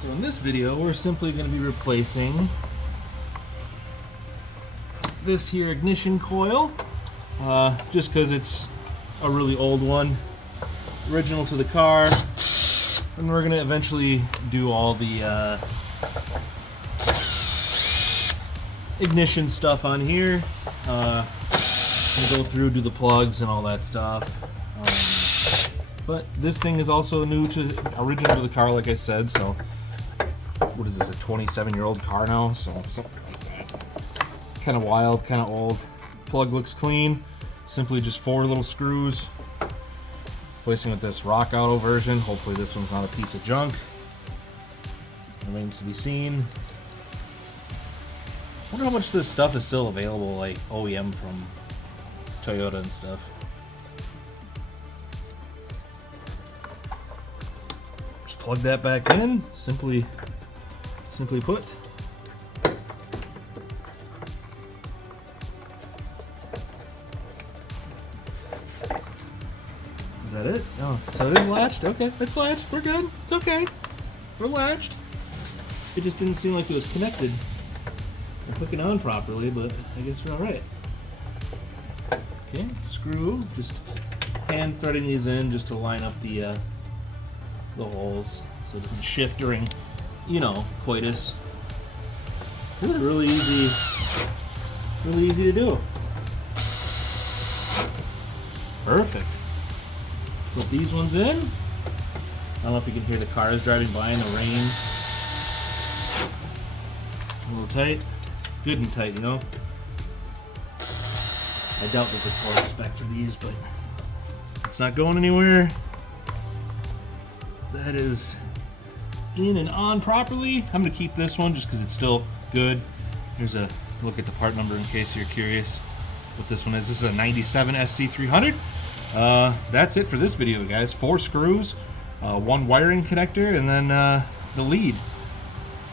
So in this video, we're simply going to be replacing this here ignition coil, just because it's a really old one, original to the car, and we're going to eventually do all the ignition stuff on here. We'll go through, do the plugs and all that stuff. But this thing is also original to the car, like I said, so what is this, a 27-year-old car now? So something like that. Kind of wild, kind of old. Plug looks clean. Simply just 4 little screws. Replacing with this Rock Auto version. Hopefully this one's not a piece of junk. Remains to be seen. I wonder how much this stuff is still available, like OEM from Toyota and stuff. Just plug that back in. Simply put. Is that it? Oh, so it is latched? Okay, it's latched. We're good. It's okay. We're latched. It just didn't seem like it was connected or hooking on properly, but I guess we're alright. Okay, screw. Just hand threading these in just to line up the holes so it doesn't shift during, coitus. Really easy to do. Perfect. Put these ones in. I don't know if you can hear the cars driving by in the rain. A little tight. Good and tight, I doubt there's a torque spec for these, but it's not going anywhere. That is in and on properly. I'm going to keep this one just because it's still good. Here's a look at the part number in case you're curious what this one is. This is a 97 SC300. That's it for this video, guys. 4 screws, 1 wiring connector, and then the lead.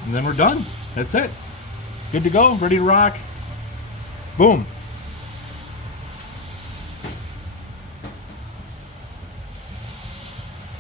And then we're done. That's it. Good to go. Ready to rock. Boom.